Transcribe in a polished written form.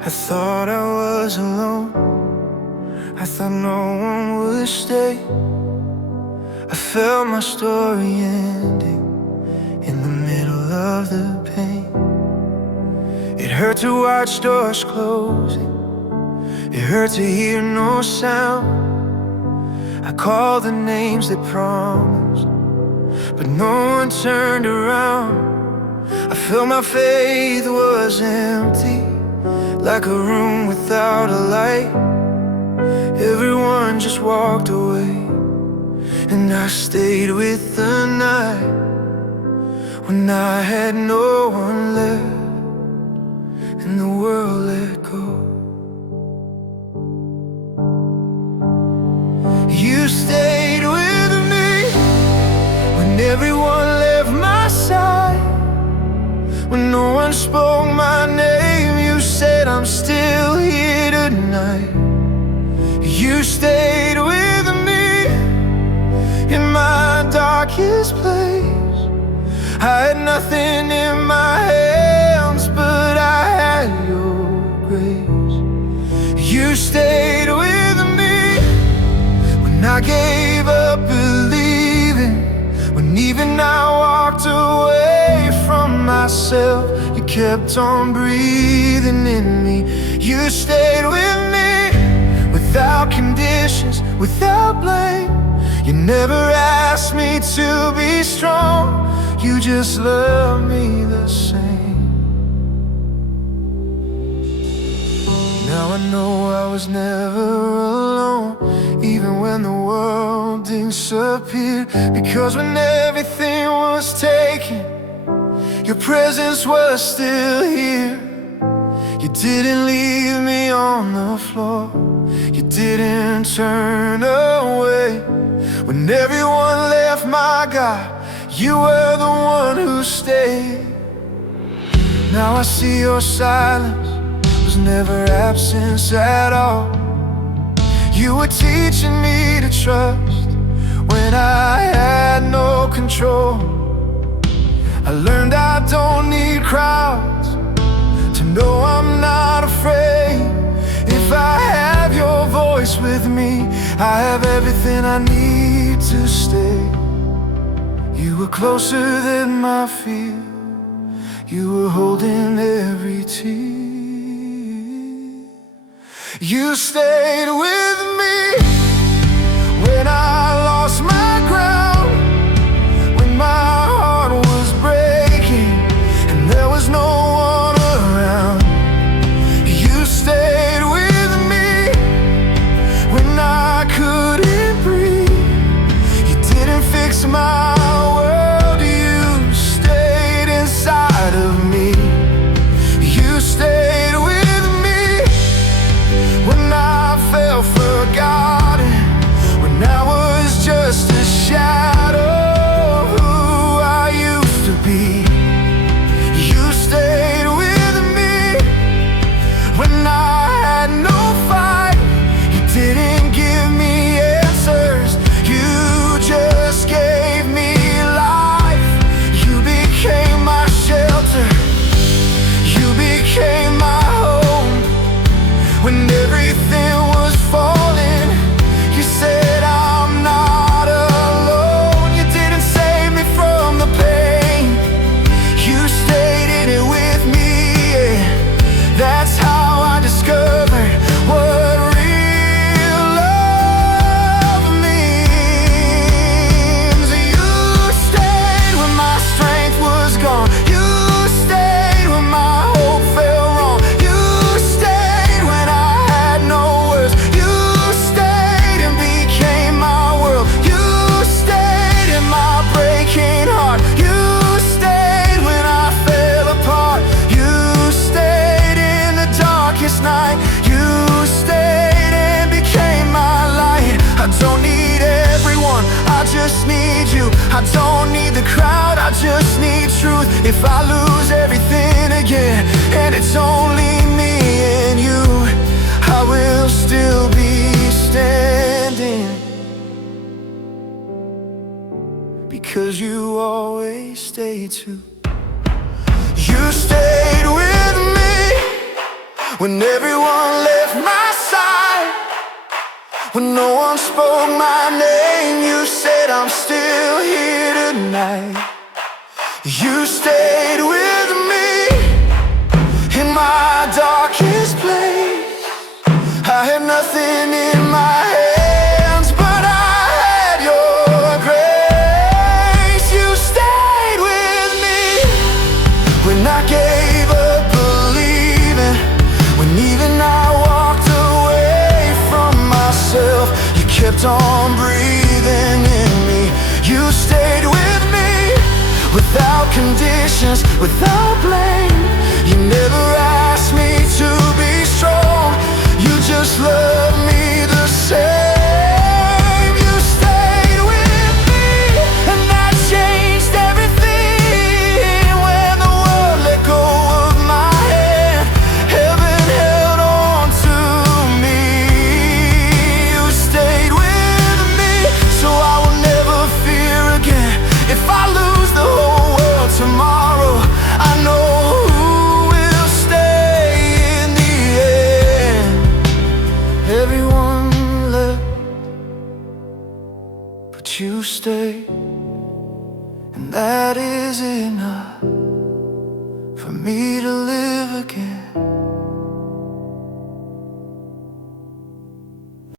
I thought I was alone. I thought no one would stay. I felt my story ending in the middle of the pain. It hurt to watch doors closing. It hurt to hear no sound. I called the names they promised, but no one turned around. I felt my faith was empty, like a room without a light. Everyone just walked away, and I stayed with the night. When I had no one left, and the world let go. You stayed with me when everyone left my side. When no one spoke my name, you said I'm still here tonight. You stayed with me in my darkest place. I had nothing in my hands, but I had your grace. You stayed with me when I gave up believing, when even I walked away from myself. You kept on breathing in me. You stayed with me without conditions, without blame. You never asked me to be strong. You just loved me the same. Now I know I was never alone, even when the world disappeared. Because when everything was taken, your presence was still here. You didn't leave me on the floor. You didn't turn away. When everyone left, my God, you were the one who stayed. Now I see your silence was never absence at all. You were teaching me to trust when I had no control. I learned I don't need crowds to know I'm not afraid. If I have your voice with me, I have everything I need to stay. You were closer than my fear. You were holding every tear. You stayed with me when I lost my ground, when my heart was breaking and there was no one around. You stayed with me when I couldn't breathe. You didn't fix my world, you stayed inside of me. You stayed with me when I felt forgotten, when I was just a shadow of who I used to be. You stayed with me when I had no fight. You didn't give me answers, you just gave me life. You became my shelter, you became my home. When everything was falling, you said I'm not alone. You didn't save me from the pain, you stayed in it with me, yeah. That's how I discovered what real love means. You stayed when my strength was gone. You stayed when my hope fell wrong. You stayed when I had no words. You stayed and became my world. You stayed in my breaking heart. You stayed when I fell apart. You stayed in the darkest night. You stayed and became my light. I don't need everyone, I just need you. I don't need the crowd, I just need truth. If I lose everything again and it's only me and you, I will still be standing, because you always stay true. You stayed with me When everyone left my side, when no one spoke my name, you said I'm still here tonight. You stayed with me in my darkest place. I had nothing in my hands, but I had your grace. You stayed with me when I gave up believing, when even I walked away from myself. You kept on breathing in me. You stayed with me without conditions, without blame. You never asked me to be strong, you just loved me the same. You stayed with me, and that changed everything. When the world let go of my hand, heaven held on to me. You stayed with me, so I will never fear again. If I lose the whole world tomorrow, I know who will stay in the end. Everyone left, but you stayed, and that is enough.